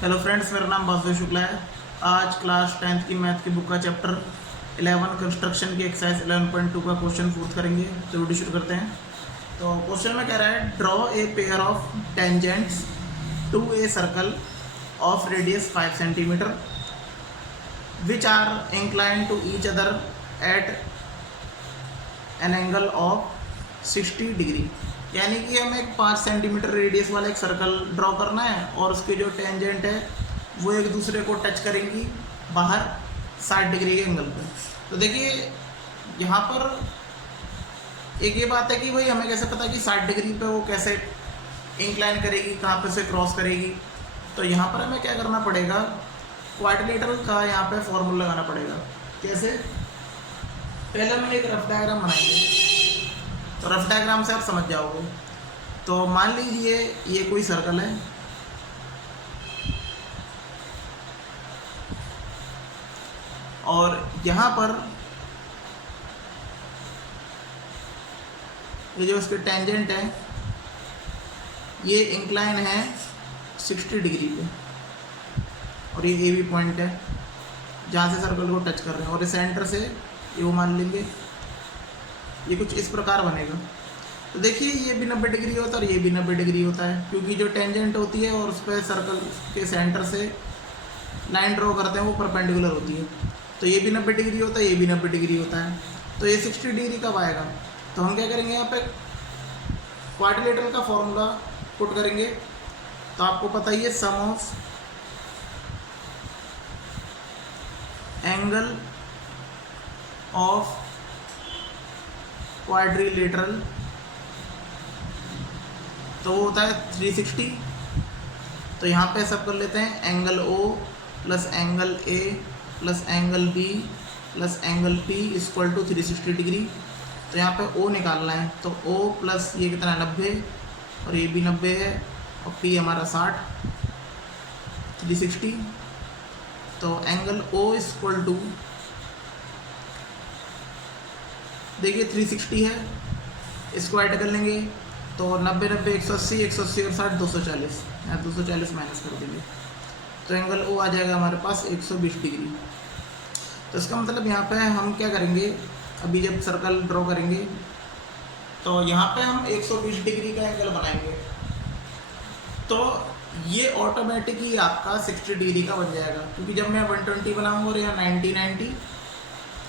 Hello friends, मेरा नाम वासुदेव शुक्ला है। आज क्लास 10th की मैथ की बुक का चैप्टर 11 कंस्ट्रक्शन की एक्सरसाइज 11.2 का क्वेश्चन पूर्त करेंगे। तो वीडियो शुरू करते हैं। तो क्वेश्चन में कह रहा है draw a pair of tangents to a circle of radius 5 centimetre which are incline to each other at an angle of 60 degree. यानी कि हमें एक 5 सेंटीमीटर रेडियस वाला एक सर्कल ड्रॉ करना है और उसके जो टेंजेंट है वो एक दूसरे को टच करेंगी बाहर 60 डिग्री के एंगल पे। तो देखिए यहाँ पर एक ये बात है कि भाई हमें कैसे पता कि 60 डिग्री पे वो कैसे इंक्लाइन करेगी, कहाँ पे से क्रॉस करेगी। तो यहाँ पर हमें क्या करना पड़ेगा, क्वाड्रिलेटरल का यहाँ पे फॉर्मूला लगाना पड़ेगा। कैसे? पहले हम एक रफ डायग्राम बनाएंगे, तो रफ डायग्राम से आप समझ जाओगे। तो मान लीजिए ये कोई सर्कल है और यहाँ पर ये जो इसके टेंजेंट है ये इंक्लाइन है 60 डिग्री पे और ये ए बी पॉइंट है जहाँ से सर्कल को टच कर रहे हैं और इस सेंटर से ये वो मान लेंगे ये कुछ इस प्रकार बनेगा। तो देखिए ये भी 90 डिग्री होता है और ये भी 90 डिग्री होता है, क्योंकि जो टेंजेंट होती है और उस पर सर्कल के सेंटर से लाइन ड्रॉ करते हैं वो परपेंडिकुलर होती है। तो ये भी 90 डिग्री होता है, ये भी 90 डिग्री होता है। तो ये 60 डिग्री कब आएगा? तो हम क्या करेंगे, यहाँ पे क्वाड्रिलेटरल का फॉर्मूला पुट करेंगे। तो आपको पता ही है सम ऑफ एंगल ऑफ क्वाड्रिलेटरल तो वो होता है 360। तो यहाँ पे सब कर लेते हैं, angle O plus angle A plus angle B plus angle P equal to 360 degree. तो यहाँ पे O निकालना है, तो O प्लस ये कितना 90 और ये भी 90 है और P हमारा 60 360। तो एंगल O इक्वल टू देखिए 360 है, इसको ऐड कर लेंगे तो 90 90 180 180 और 60 240, यहाँ 240 माइनस कर देंगे तो एंगल O आ जाएगा हमारे पास 120 डिग्री। तो इसका मतलब यहाँ पे हम क्या करेंगे, अभी जब सर्कल ड्रॉ करेंगे तो यहाँ पे हम 120 डिग्री का एंगल बनाएंगे। तो ये ऑटोमेटिक ही आपका 60 डिग्री का बन जाएगा, क्योंकि जब मैं 120 बनाऊँगा और यहाँ 90 90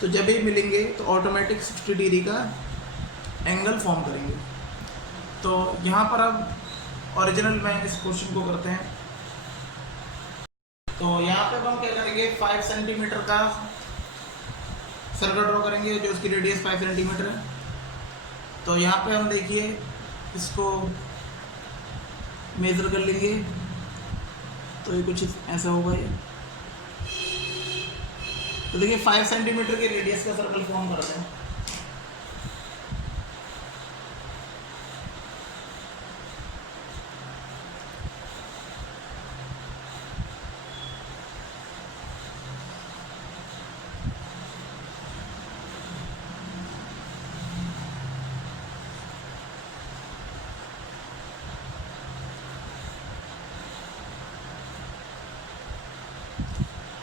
तो जब ये मिलेंगे तो ऑटोमेटिक 60 डिग्री का एंगल फॉर्म करेंगे। तो यहाँ पर अब ओरिजिनल में इस क्वेश्चन को करते हैं। तो यहाँ पे हम क्या करेंगे, 5 सेंटीमीटर का सर्कल ड्रॉ करेंगे जो उसकी रेडियस 5 सेंटीमीटर है। तो यहाँ पे हम देखिए इसको मेज़र कर लेंगे तो ये कुछ ऐसा होगा। ये तो देखिए 5 सेंटीमीटर के रेडियस का सर्कल फॉर्म करते हैं।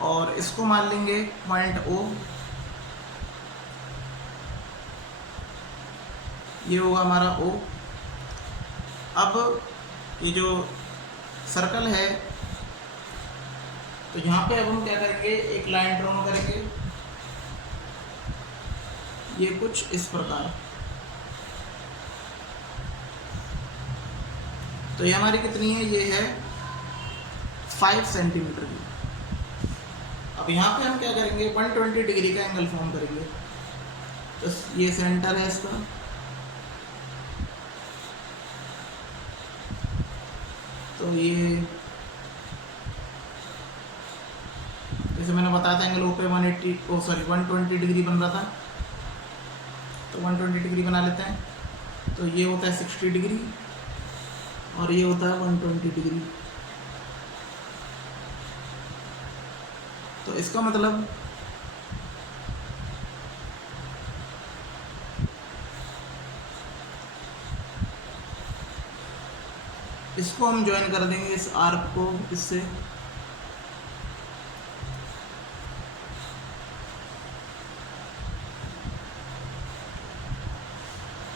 और इसको मान लेंगे पॉइंट O, ये होगा हमारा O। अब ये जो सर्कल है तो यहाँ पे अब हम क्या करेंगे, एक लाइन ड्रॉ करेंगे ये कुछ इस प्रकार। तो ये हमारी कितनी है, ये है 5 सेंटीमीटर की। अब यहाँ पे हम क्या करेंगे, 120 डिग्री का एंगल फॉर्म करेंगे। तो ये सेंटर है इसका, तो ये जैसे मैंने बताया था एंगल O पे 120 डिग्री बन रहा था, तो 120 डिग्री बना लेते हैं। तो ये होता है 60 डिग्री और ये होता है 120 डिग्री। तो इसका मतलब इसको हम ज्वाइन कर देंगे इस आर्क को इससे,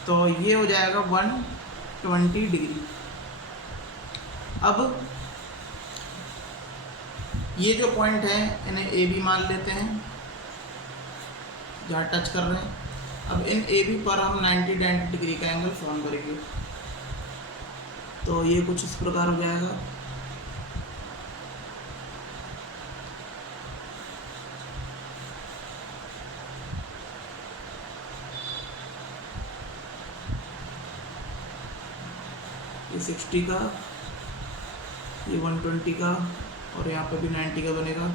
तो ये हो जाएगा 120 डिग्री। अब ये जो पॉइंट है इन्हें ए बी मान लेते हैं जहाँ टच कर रहे हैं। अब इन ए बी पर हम 90 डिग्री का एंगल फॉर्म करेंगे। तो ये कुछ इस प्रकार हो जाएगा। ये 60 का, ये 120 का और यहाँ पे भी 90 का बनेगा।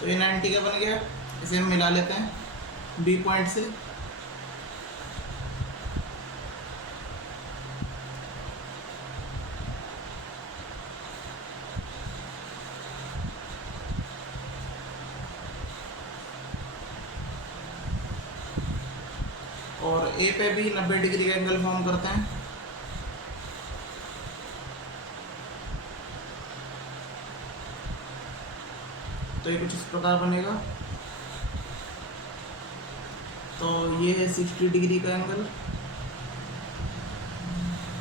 तो ये 90 का बन गया। इसे हम मिला लेते हैं बी पॉइंट से। और ए पे भी 90 डिग्री का एंगल फॉर्म करते हैं। तो ये कुछ इस प्रकार बनेगा। तो ये है 60 डिग्री का एंगल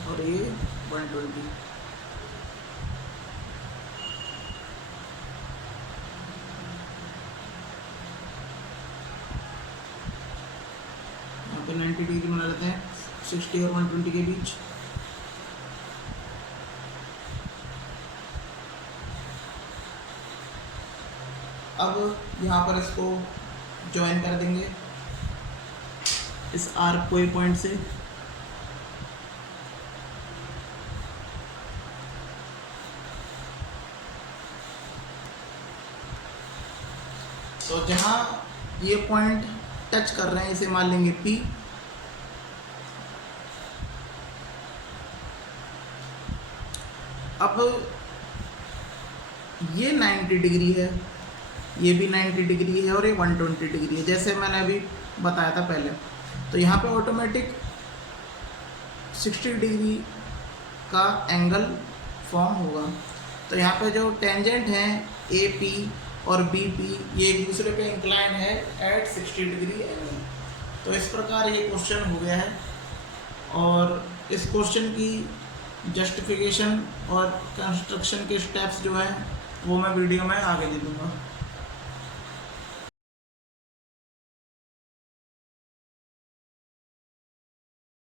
और ये 120। यहाँ पे 90 डिग्री बना लेते हैं 60 और 120 के बीच। अब यहाँ पर इसको ज्वाइन कर देंगे इस आर्क को ए पॉइंट से। तो जहाँ ये पॉइंट टच कर रहे हैं इसे मान लेंगे P। अब ये 90 डिग्री है, ये भी 90 डिग्री है और ये 120 डिग्री है, जैसे मैंने अभी बताया था पहले। तो यहाँ पे ऑटोमेटिक 60 डिग्री का एंगल फॉर्म होगा। तो यहाँ पे जो टेंजेंट हैं AP और BP ये एक दूसरे पे इंक्लाइन है एट 60 डिग्री एंगल। तो इस प्रकार ये क्वेश्चन हो गया है और इस क्वेश्चन की जस्टिफिकेशन और कंस्ट्रक्शन के स्टेप्स जो हैं वो मैं वीडियो में आगे दे दूँगा।